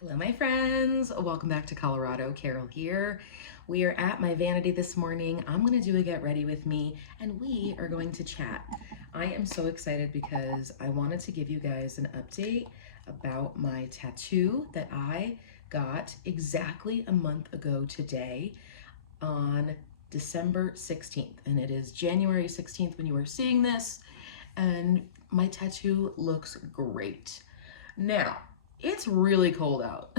Hello, my friends. Welcome back to Colorado. Carol here. We are at my vanity this morning. I'm going to do a get ready with me and we are going to chat. I am so excited because I wanted to give you guys an update about my tattoo that I got exactly a month ago today on December 16th. And it is January 16th when you are seeing this. And my tattoo looks great. Now, it's really cold out.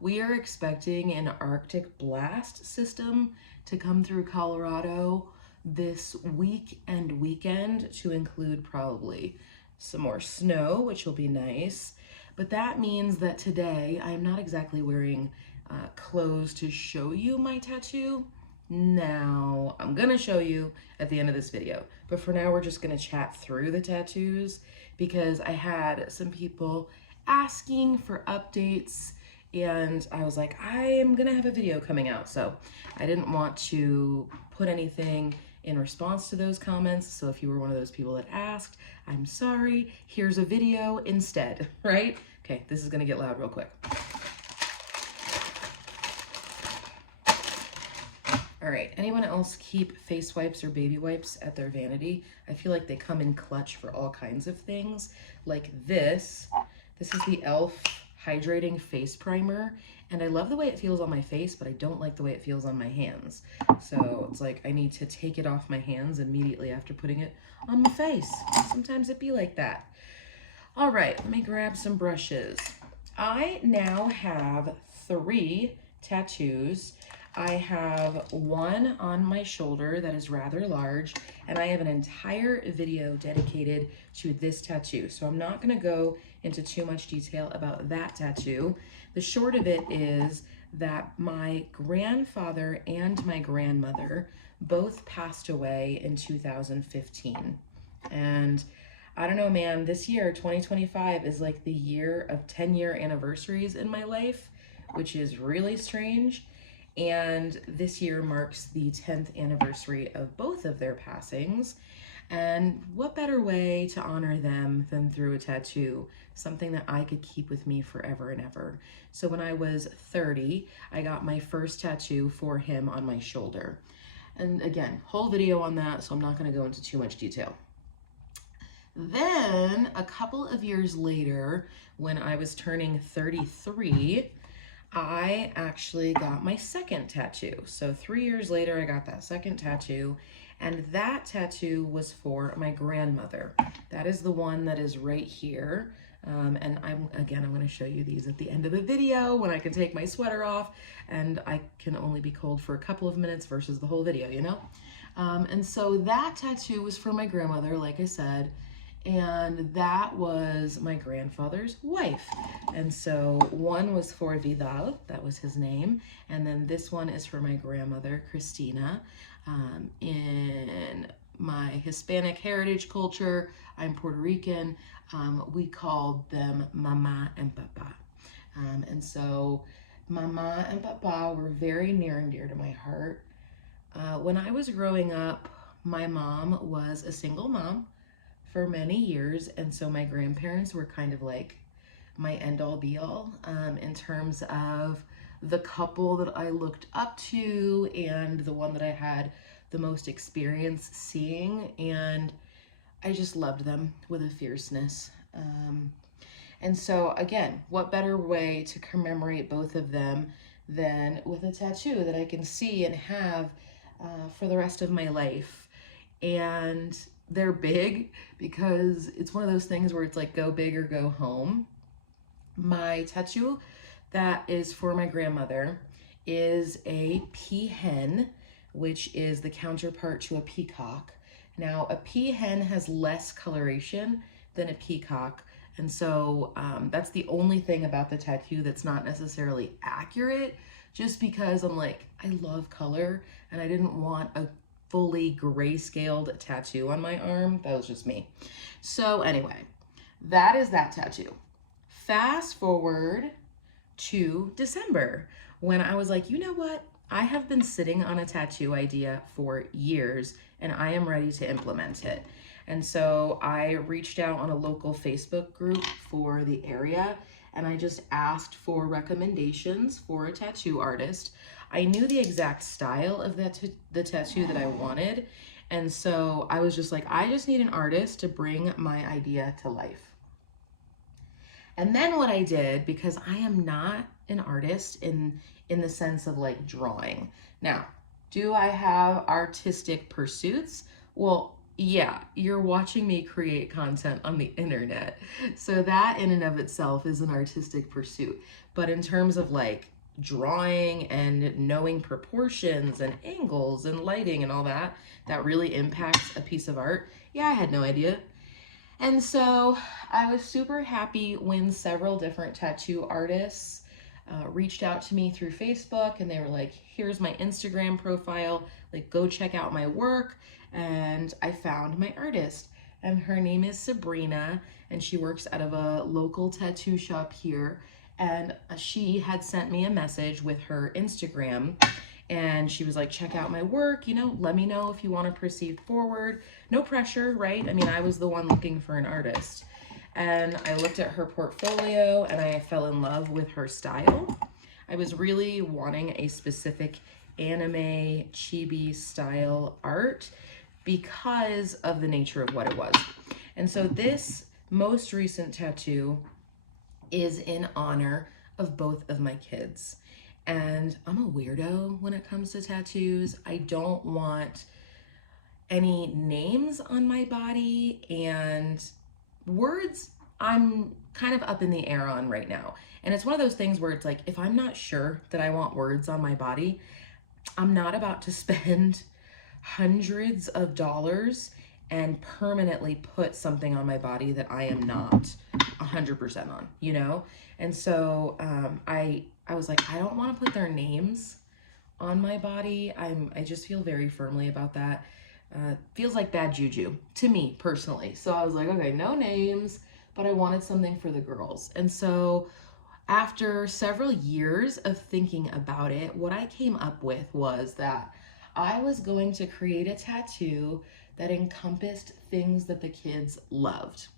We are expecting an Arctic blast system to come through Colorado this week and weekend to include probably some more snow, which will be nice. But that means that today I'm not exactly wearing clothes to show you my tattoo. Now, I'm gonna show you at the end of this video, but for now we're just gonna chat through the tattoos because I had some people asking for updates and I was like, I am gonna have a video coming out. So I didn't want to put anything in response to those comments. So if you were one of those people that asked, I'm sorry, here's a video instead, right? Okay, this is gonna get loud real quick. All right, anyone else keep face wipes or baby wipes at their vanity? I feel like they come in clutch for all kinds of things. Like this is the e.l.f. Hydrating Face Primer, and I love the way it feels on my face, but I don't like the way it feels on my hands. So it's like I need to take it off my hands immediately after putting it on my face. Sometimes it be like that. All right, let me grab some brushes. I now have 3 tattoos. I have one on my shoulder that is rather large, and I have an entire video dedicated to this tattoo. So I'm not gonna go into too much detail about that tattoo. The short of it is that my grandfather and my grandmother both passed away in 2015. And I don't know, man, this year, 2025, is like the year of 10-year anniversaries in my life, which is really strange. And this year marks the 10th anniversary of both of their passings. And what better way to honor them than through a tattoo, something that I could keep with me forever and ever. So when I was 30, I got my first tattoo for him on my shoulder. And again, whole video on that, so I'm not gonna go into too much detail. Then a couple of years later, when I was turning 33, I actually got my second tattoo. So 3 years later, I got that second tattoo, and that tattoo was for my grandmother. That is the one that is right here. And I'm gonna show you these at the end of the video when I can take my sweater off and I can only be cold for a couple of minutes versus the whole video, you know? And so that tattoo was for my grandmother, like I said, and that was my grandfather's wife. And so one was for Vidal, that was his name, and then this one is for my grandmother, Christina. In my Hispanic heritage culture, I'm Puerto Rican, we called them Mama and Papa. And so Mama and Papa were very near and dear to my heart. When I was growing up, my mom was a single mom for many years, and so my grandparents were kind of like my end-all be-all in terms of the couple that I looked up to and the one that I had the most experience seeing, and I just loved them with a fierceness. And so again, what better way to commemorate both of them than with a tattoo that I can see and have for the rest of my life. And they're big because it's one of those things where it's like go big or go home. My tattoo that is for my grandmother is a peahen, which is the counterpart to a peacock. Now, a peahen has less coloration than a peacock, and so that's the only thing about the tattoo that's not necessarily accurate, just because I'm like, I love color and I didn't want a fully grayscaled tattoo on my arm. That was just me. So anyway, that is that tattoo. Fast forward to December when I was like, you know what? I have been sitting on a tattoo idea for years and I am ready to implement it. And so I reached out on a local Facebook group for the area and I just asked for recommendations for a tattoo artist. I knew the exact style of the tattoo that I wanted, and so I was just like, I just need an artist to bring my idea to life. And then what I did, because I am not an artist in the sense of like drawing. Now, do I have artistic pursuits? Well, yeah, you're watching me create content on the internet. So that in and of itself is an artistic pursuit. But in terms of like drawing and knowing proportions and angles and lighting and all that, that really impacts a piece of art. Yeah, I had no idea. And so I was super happy when several different tattoo artists reached out to me through Facebook, and they were like, here's my Instagram profile, like go check out my work. And I found my artist, and her name is Sabrina, and she works out of a local tattoo shop here. And she had sent me a message with her Instagram, and she was like, check out my work, you know, let me know if you want to proceed forward. No pressure, right? I mean, I was the one looking for an artist. And I looked at her portfolio and I fell in love with her style. I was really wanting a specific anime chibi style art because of the nature of what it was. And so this most recent tattoo is in honor of both of my kids. And I'm a weirdo when it comes to tattoos. I don't want any names on my body, and words I'm kind of up in the air on right now. And it's one of those things where it's like, if I'm not sure that I want words on my body, I'm not about to spend hundreds of dollars and permanently put something on my body that I am not 100% on, you know? And so I was like, I don't want to put their names on my body. I just feel very firmly about that. Feels like bad juju to me personally. So I was like, okay, no names, but I wanted something for the girls. And so after several years of thinking about it, what I came up with was that I was going to create a tattoo that encompassed things that the kids loved.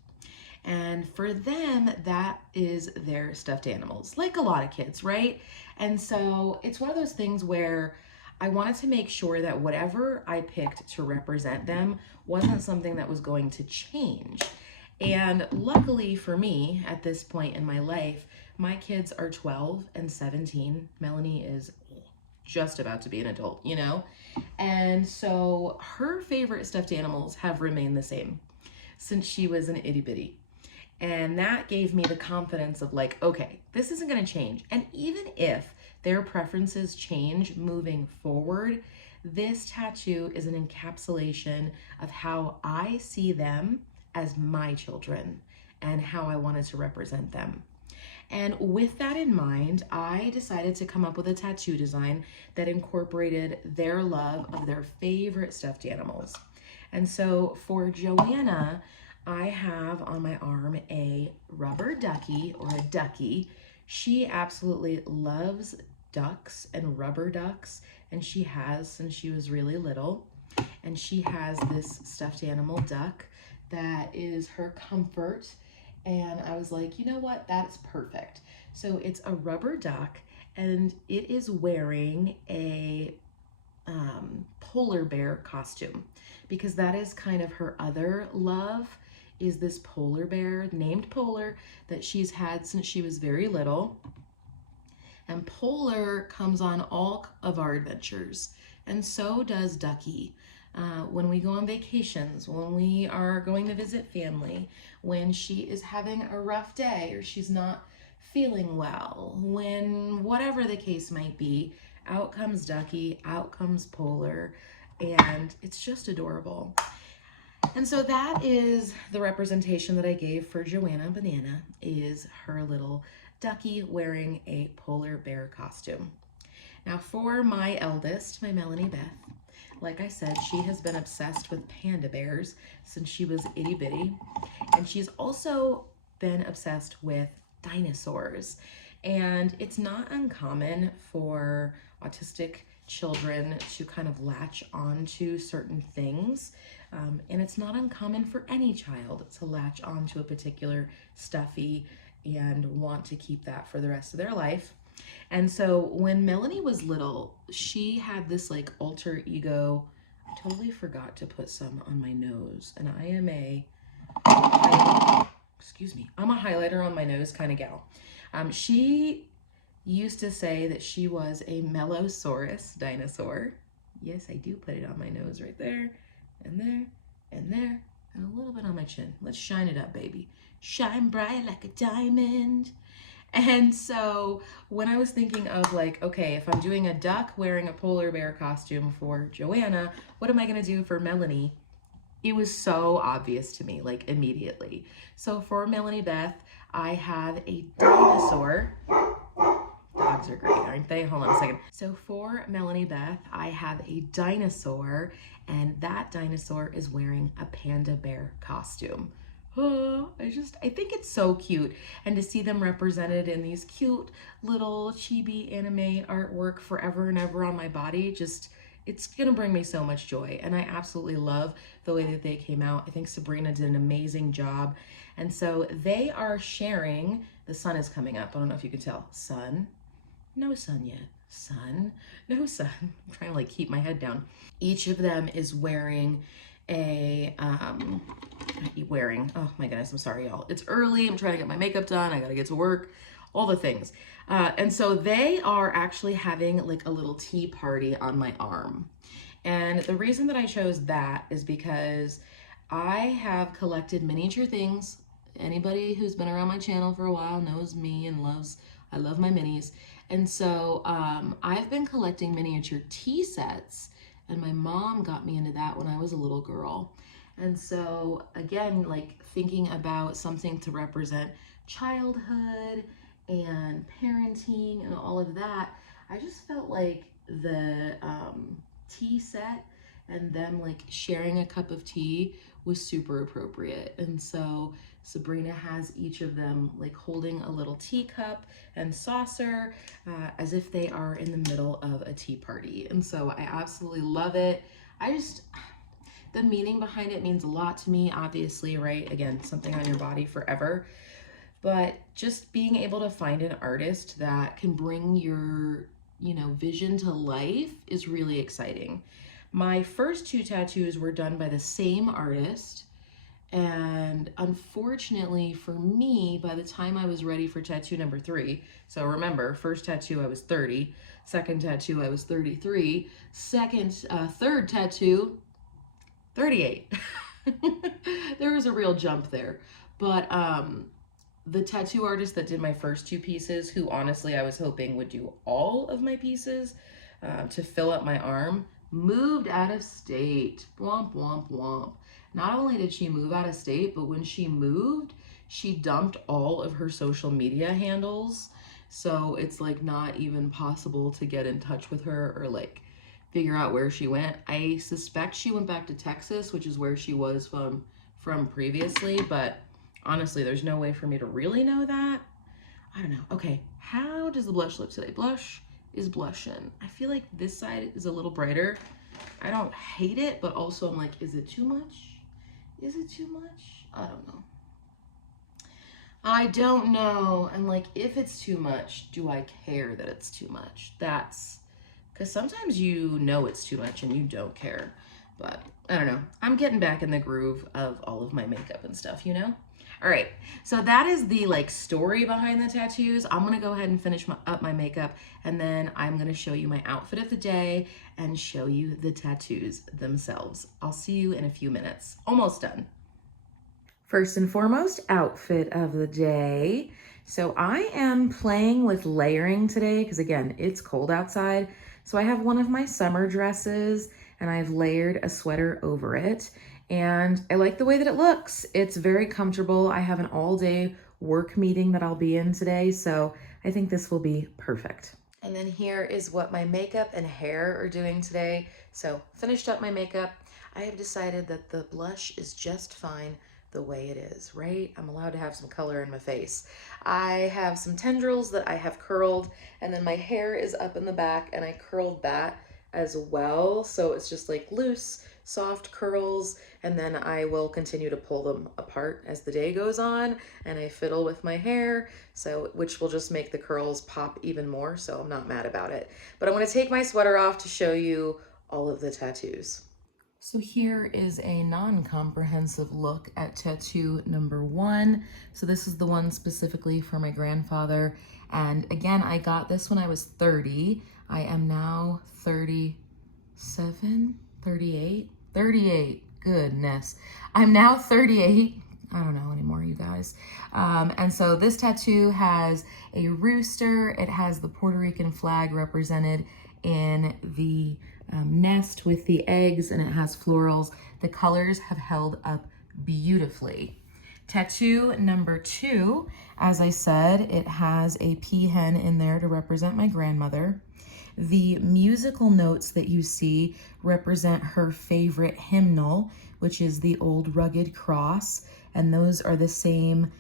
And for them, that is their stuffed animals, like a lot of kids, right? And so it's one of those things where I wanted to make sure that whatever I picked to represent them wasn't something that was going to change. And luckily for me, at this point in my life, my kids are 12 and 17. Melanie is just about to be an adult, you know? And so her favorite stuffed animals have remained the same since she was an itty bitty. And that gave me the confidence of like, okay, this isn't going to change. And even if their preferences change moving forward, this tattoo is an encapsulation of how I see them as my children and how I wanted to represent them. And with that in mind, I decided to come up with a tattoo design that incorporated their love of their favorite stuffed animals. And so for Joanna, I have on my arm a rubber ducky, or a ducky. She absolutely loves ducks and rubber ducks, and she has since she was really little. And she has this stuffed animal duck that is her comfort. And I was like, you know what? That's perfect. So it's a rubber duck, and it is wearing a polar bear costume, because that is kind of her other love, is this polar bear named Polar that she's had since she was very little. And Polar comes on all of our adventures, and so does Ducky. When we go on vacations, when we are going to visit family, when she is having a rough day or she's not feeling well, when whatever the case might be, out comes Ducky, out comes Polar, and it's just adorable. And so that is the representation that I gave for Joanna Banana, is her little ducky wearing a polar bear costume. Now for my eldest, my Melanie Beth, like I said, she has been obsessed with panda bears since she was itty bitty. And she's also been obsessed with dinosaurs. And it's not uncommon for autistic children to kind of latch onto certain things. And it's not uncommon for any child to latch onto a particular stuffy and want to keep that for the rest of their life. And so when Melanie was little, she had this like alter ego. I totally forgot to put some on my nose, and I am I'm a highlighter on my nose kind of gal. She used to say that she was a Mellosaurus dinosaur. Yes, I do put it on my nose right there, and there, and there, and a little bit on my chin. Let's shine it up, baby. Shine bright like a diamond. And so when I was thinking of like, okay, if I'm doing a duck wearing a polar bear costume for Joanna, what am I gonna do for Melanie? It was so obvious to me, like immediately. So for Melanie Beth, I have a dinosaur. Dogs are great, aren't they? Hold on a second. So for Melanie Beth, I have a dinosaur, and that dinosaur is wearing a panda bear costume. Oh, I think it's so cute. And to see them represented in these cute little chibi anime artwork forever and ever on my body, it's gonna bring me so much joy. And I absolutely love the way that they came out. I think Sabrina did an amazing job. And so they are sharing, the sun is coming up. I don't know if you can tell. Sun, no sun yet. Sun, no sun. I'm trying to like keep my head down. Each of them is wearing oh my goodness, I'm sorry y'all. It's early, I'm trying to get my makeup done, I gotta get to work, all the things. And so they are actually having like a little tea party on my arm. And the reason that I chose that is because I have collected miniature things. Anybody who's been around my channel for a while knows me and I love my minis. And so I've been collecting miniature tea sets, and my mom got me into that when I was a little girl. And so again, like thinking about something to represent childhood and parenting and all of that, I just felt like the tea set and them like sharing a cup of tea was super appropriate. And so Sabrina has each of them like holding a little teacup and saucer as if they are in the middle of a tea party. And so I absolutely love it. The meaning behind it means a lot to me, obviously, right? Again, something on your body forever. But just being able to find an artist that can bring your, vision to life is really exciting. My first two tattoos were done by the same artist. And unfortunately for me, by the time I was ready for tattoo number 3, so remember, first tattoo I was 30, second tattoo I was 33, third tattoo, 38. There was a real jump there. But the tattoo artist that did my first 2 pieces, who honestly I was hoping would do all of my pieces to fill up my arm, moved out of state. Womp, womp, womp. Not only did she move out of state, but when she moved, she dumped all of her social media handles. So it's like not even possible to get in touch with her or like figure out where she went. I suspect she went back to Texas, which is where she was from previously, but honestly, there's no way for me to really know that. I don't know. Okay, how does the blush look today? Blush is blushing. I feel like this side is a little brighter. I don't hate it, but also I'm like, is it too much? Is it too much? I don't know. I don't know. And like, if it's too much, do I care that it's too much? That's because sometimes you know it's too much and you don't care. But I don't know. I'm getting back in the groove of all of my makeup and stuff, All right, so that is the like story behind the tattoos. I'm gonna go ahead and finish up my makeup, and then I'm gonna show you my outfit of the day and show you the tattoos themselves. I'll see you in a few minutes. Almost done. First and foremost, outfit of the day. So I am playing with layering today because again, it's cold outside. So I have one of my summer dresses and I've layered a sweater over it. And I like the way that it looks. It's very comfortable. I have an all-day work meeting that I'll be in today, so I think this will be perfect. And then here is what my makeup and hair are doing today. So finished up my makeup. I have decided that the blush is just fine the way it is, right? I'm allowed to have some color in my face. I have some tendrils that I have curled, and then my hair is up in the back, and I curled that as well, so it's just like loose, soft curls, and then I will continue to pull them apart as the day goes on, and I fiddle with my hair, so which will just make the curls pop even more, so I'm not mad about it. But I'm gonna take my sweater off to show you all of the tattoos. So here is a non-comprehensive look at tattoo number 1. So this is the one specifically for my grandfather. And again, I got this when I was 30. I am now 37, 38, 38. Goodness. I'm now 38. I don't know anymore, you guys. And so this tattoo has a rooster. It has the Puerto Rican flag represented in the nest with the eggs, and it has florals. The colors have held up beautifully. Tattoo number 2, as I said, it has a peahen in there to represent my grandmother. The musical notes that you see represent her favorite hymnal, which is the Old Rugged Cross, and those are the same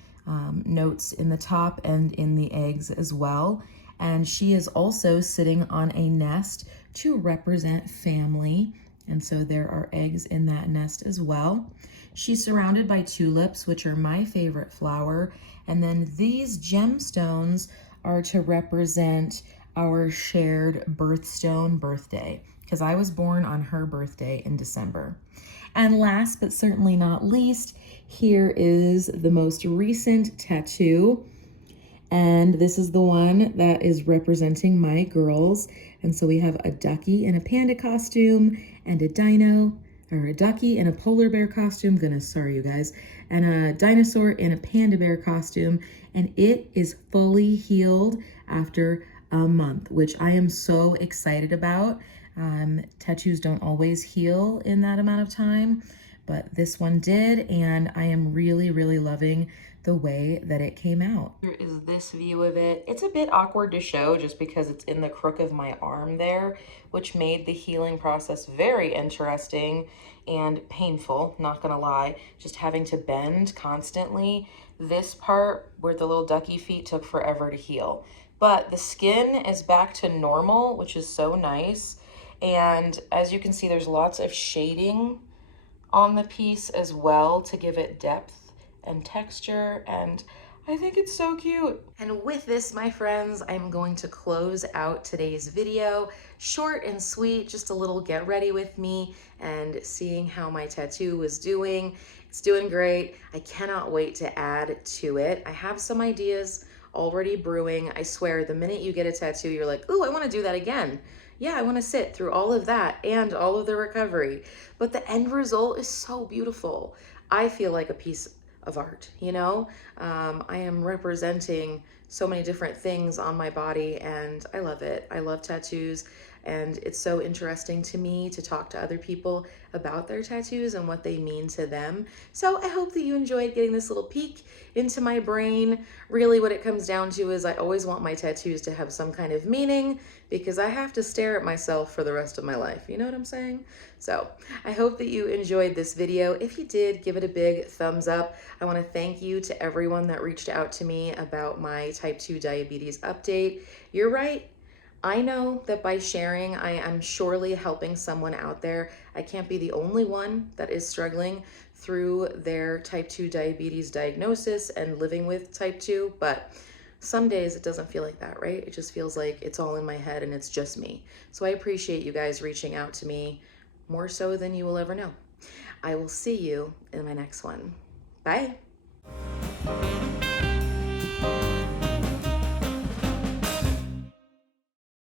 notes in the top and in the eggs as well. And she is also sitting on a nest to represent family, and so there are eggs in that nest as well. She's surrounded by tulips, which are my favorite flower, and then these gemstones are to represent our shared birthstone birthday, because I was born on her birthday in December. And last but certainly not least, here is the most recent tattoo. And this is the one that is representing my girls. And so we have a ducky in a panda costume and a dino, or a ducky in a polar bear costume, goodness, sorry you guys, and a dinosaur in a panda bear costume. And it is fully healed after a month, which I am so excited about. Tattoos don't always heal in that amount of time, but this one did, and I am really, really loving the way that it came out. Here is this view of it. It's a bit awkward to show just because it's in the crook of my arm there, which made the healing process very interesting and painful, not gonna lie. Just having to bend constantly. This part where the little ducky feet took forever to heal. But the skin is back to normal, which is so nice. And as you can see, there's lots of shading on the piece as well to give it depth and texture, and I think it's so cute. And with this, my friends, I'm going to close out today's video. Short and sweet, just a little get ready with me and seeing how my tattoo was doing. It's doing great. I cannot wait to add to it. I have some ideas already brewing. I swear, the minute you get a tattoo, you're like, ooh, I want to do that again. Yeah, I want to sit through all of that and all of the recovery. But the end result is so beautiful. I feel like a piece of art, you know? I am representing so many different things on my body, and I love it. I love tattoos, and it's so interesting to me to talk to other people about their tattoos and what they mean to them. So I hope that you enjoyed getting this little peek into my brain. Really what it comes down to is I always want my tattoos to have some kind of meaning, because I have to stare at myself for the rest of my life. You know what I'm saying? So I hope that you enjoyed this video. If you did, give it a big thumbs up. I want to thank you to everyone that reached out to me about my type 2 diabetes update. You're right. I know that by sharing, I am surely helping someone out there. I can't be the only one that is struggling through their type 2 diabetes diagnosis and living with type 2, but some days it doesn't feel like that, right? It just feels like it's all in my head and it's just me. So I appreciate you guys reaching out to me more so than you will ever know. I will see you in my next one. Bye.